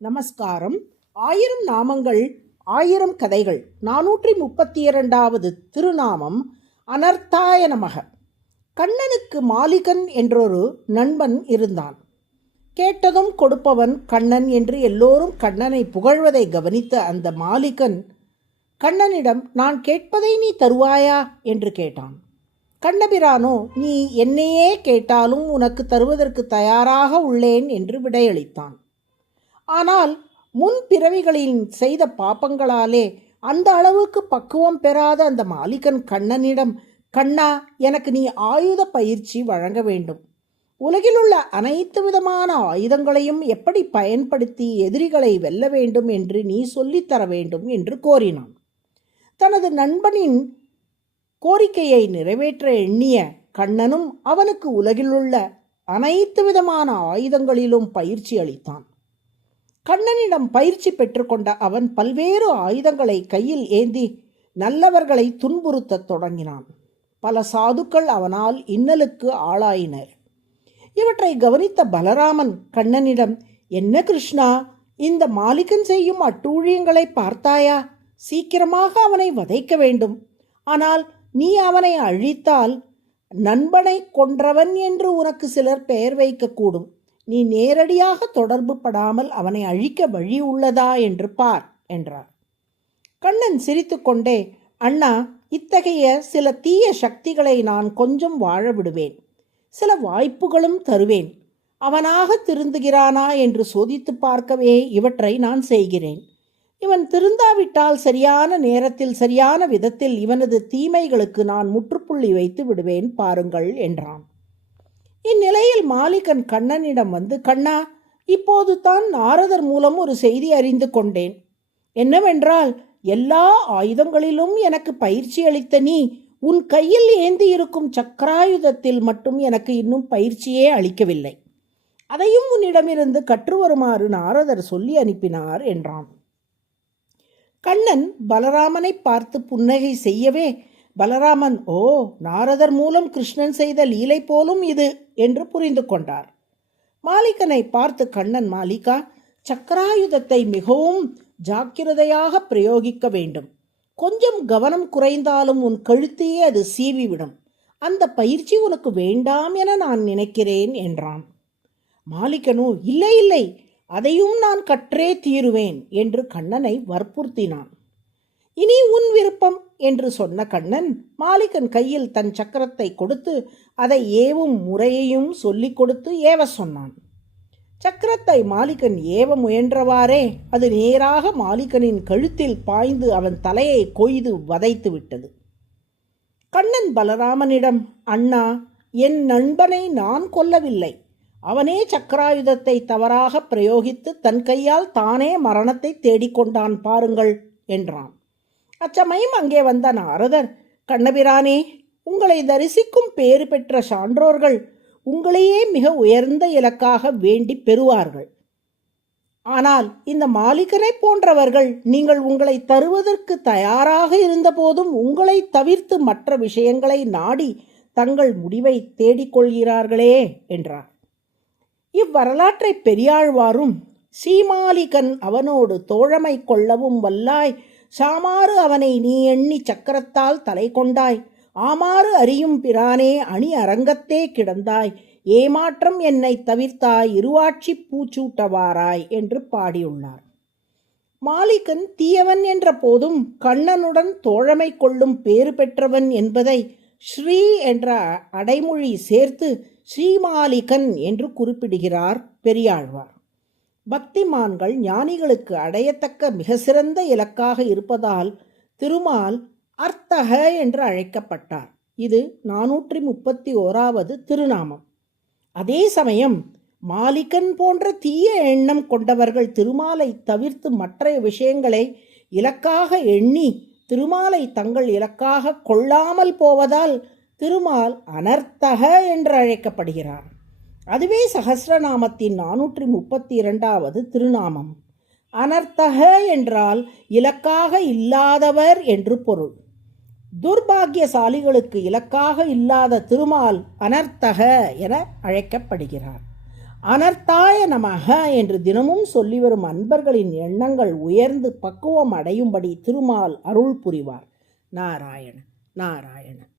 நமஸ்காரம். 1000 நாமங்கள் 1000 கதைகள் 432வது திருநாமம் அனர்த்தாய நமக. கண்ணனுக்கு மாலிகன் என்றொரு நண்பன் இருந்தான். கேட்டதும் கொடுப்பவன் கண்ணன் என்று எல்லோரும் கண்ணனை புகழ்வதை கவனித்த அந்த மாலிகன் கண்ணனிடம், நான் கேட்பதை நீ தருவாயா என்று கேட்டான். கண்ணபிரானோ, நீ என்னையே கேட்டாலும் உனக்கு தருவதற்கு தயாராக உள்ளேன் என்று விடையளித்தான். ஆனால் முன் பிறவிகளில் செய்த பாப்பங்களாலே அந்த அளவுக்கு பக்குவம் பெறாத அந்த மாலிகன் கண்ணனிடம், கண்ணா, எனக்கு நீ ஆயுத பயிற்சி வழங்க வேண்டும். உலகிலுள்ள அனைத்து விதமான ஆயுதங்களையும் எப்படி பயன்படுத்தி எதிரிகளை வெல்ல வேண்டும் என்று நீ சொல்லித்தர வேண்டும் என்று கோரினான். தனது நண்பனின் கோரிக்கையை நிறைவேற்ற எண்ணிய கண்ணனும் அவனுக்கு உலகிலுள்ள அனைத்து விதமான ஆயுதங்களிலும் பயிற்சி அளித்தான். கண்ணனிடம் பயிற்சி பெற்றுக்கொண்ட அவன் பல்வேறு ஆயுதங்களை கையில் ஏந்தி நல்லவர்களை துன்புறுத்தத் தொடங்கினான். பல சாதுக்கள் அவனால் இன்னலுக்கு ஆளாயினர். இவற்றை கவனித்த பலராமன் கண்ணனிடம், என்ன கிருஷ்ணா, இந்த மாலிகன் செய்யும் அட்டூழியங்களை பார்த்தாயா? சீக்கிரமாக அவனை வதைக்க வேண்டும். ஆனால் நீ அவனை அழித்தால் நண்பனை கொன்றவன் என்று உனக்கு சிலர் பெயர் வைக்கக்கூடும். நீ நேரடியாக தொடர்பு படாமல் அவனை அழிக்க வழி உள்ளதா என்று பார் என்றார். கண்ணன் சிரித்துக்கொண்டே, அண்ணா, இத்தகைய சில தீய சக்திகளை நான் கொஞ்சம் வாழ விடுவேன். சில வாய்ப்புகளும் தருவேன். அவனாக திருந்துகிறானா என்று சோதித்து பார்க்கவே இவற்றை நான் செய்கிறேன். இவன் திருந்தாவிட்டால் சரியான நேரத்தில் சரியான விதத்தில் இவனது தீமைகளுக்கு நான் முற்றுப்புள்ளி வைத்து விடுவேன் பாருங்கள் என்றான். இந்நிலையில் மாலிகன் கண்ணனிடம் வந்து, கண்ணா, இப்போது தான் நாரதர் மூலம் ஒரு செய்தி அறிந்து கொண்டேன். என்னவென்றால், எல்லா ஆயுதங்களிலும் எனக்கு பயிற்சி அளித்த நீ உன் கையில் ஏந்தி இருக்கும் சக்கராயுதத்தில் மட்டும் எனக்கு இன்னும் பயிற்சியே அளிக்கவில்லை. அதையும் உன்னிடமிருந்து கற்று வருமாறு நாரதர் சொல்லி அனுப்பினார் என்றான். கண்ணன் பலராமனை பார்த்து புன்னகை செய்யவே பலராமன், ஓ, நாரதர் மூலம் கிருஷ்ணன் செய்த லீலை போலும் இது என்று புரிந்து கொண்டார். மாலிகனை பார்த்து கண்ணன், மாலிகா, சக்கராயுதத்தை மிகவும் ஜாக்கிரதையாக பிரயோகிக்க வேண்டும். கொஞ்சம் கவனம் குறைந்தாலும் உன் கழுத்தையே அது சீவிவிடும். அந்த பயிற்சி உனக்கு வேண்டாம் என நான் நினைக்கிறேன் என்றான். மாலிகனோ, இல்லை இல்லை, அதையும் நான் கற்றே தீருவேன் என்று கண்ணனை வற்புறுத்தினான். இனி உன் விருப்பம் என்று சொன்ன கண்ணன் மாலிகன் கையில் தன் சக்கரத்தை கொடுத்து அதை ஏவும் முறையையும் சொல்லிக் கொடுத்து ஏவ சொன்னான். சக்கரத்தை மாலிகன் ஏவ முயன்றவாறே அது நேராக மாலிகனின் கழுத்தில் பாய்ந்து அவன் தலையை கொய்து வதைத்து விட்டது. கண்ணன் பலராமனிடம், அண்ணா, என் நண்பனை நான் கொல்லவில்லை. அவனே சக்கராயுதத்தை தவறாக பிரயோகித்து தன் கையால் தானே மரணத்தை தேடிக்கொண்டான் பாருங்கள் என்றான். அச்சமயம் அங்கே வந்த நாரதர், கண்ணபிரானே, உங்களை தரிசிக்கும் பேறு பெற்ற சான்றோர்கள் உங்களையே மிக உயர்ந்த இலக்காக வேண்டி பெறுவார்கள். ஆனால் இந்த மாலிகனை போன்றவர்கள் நீங்கள் உங்களை தருவதற்கு தயாராக இருந்தபோதும் உங்களை தவிர்த்து மற்ற விஷயங்களை நாடி தங்கள் முடிவை தேடிக்கொள்கிறார்களே என்றார். இவ்வரலாற்றை பெரியாழ்வாரும், சீமாலிகன் அவனோடு தோழமை கொள்ளவும் வல்லாய், சாமாறு அவனை நீ எண்ணி சக்கரத்தால் தலை கொண்டாய், ஆமாறு அறியும் பிரானே அணி அரங்கத்தே கிடந்தாய், ஏமாற்றம் என்னை தவிர்த்தாய், இருவாட்சி பூச்சூட்டவாராய் என்று பாடியுள்ளார். மாலிகன் தீயவன் என்ற போதும் கண்ணனுடன் தோழமை கொள்ளும் பேறு பெற்றவன் என்பதை ஸ்ரீ என்ற அடைமொழி சேர்த்து ஸ்ரீமாலிகன் என்று குறிப்பிடுகிறார் பெரியாழ்வார். பக்திமான்கள் ஞானிகளுக்கு அடையத்தக்க மிக சிறந்த இலக்காக இருப்பதால் திருமால் அர்த்தக என்று அழைக்கப்பட்டார். இது 431வது திருநாமம். அதே சமயம் மாலிகன் போன்ற தீய எண்ணம் கொண்டவர்கள் திருமாலை தவிர்த்து மற்ற விஷயங்களை இலக்காக எண்ணி திருமாலை தங்கள் இலக்காக கொள்ளாமல் போவதால் திருமால் அனர்த்தக என்று அழைக்கப்படுகிறார். அதுவே சஹஸ்ரநாமத்தின் 432வது திருநாமம். அனர்த்தக என்றால் இலக்காக இல்லாதவர் என்று பொருள். துர்பாகியசாலிகளுக்கு இலக்காக இல்லாத திருமால் அனர்த்தக என அழைக்கப்படுகிறார். அனர்த்தாய நமக என்று தினமும் சொல்லி வரும் அன்பர்களின் எண்ணங்கள் உயர்ந்து பக்குவம் அடையும்படி திருமால் அருள் புரிவார். நாராயண நாராயண.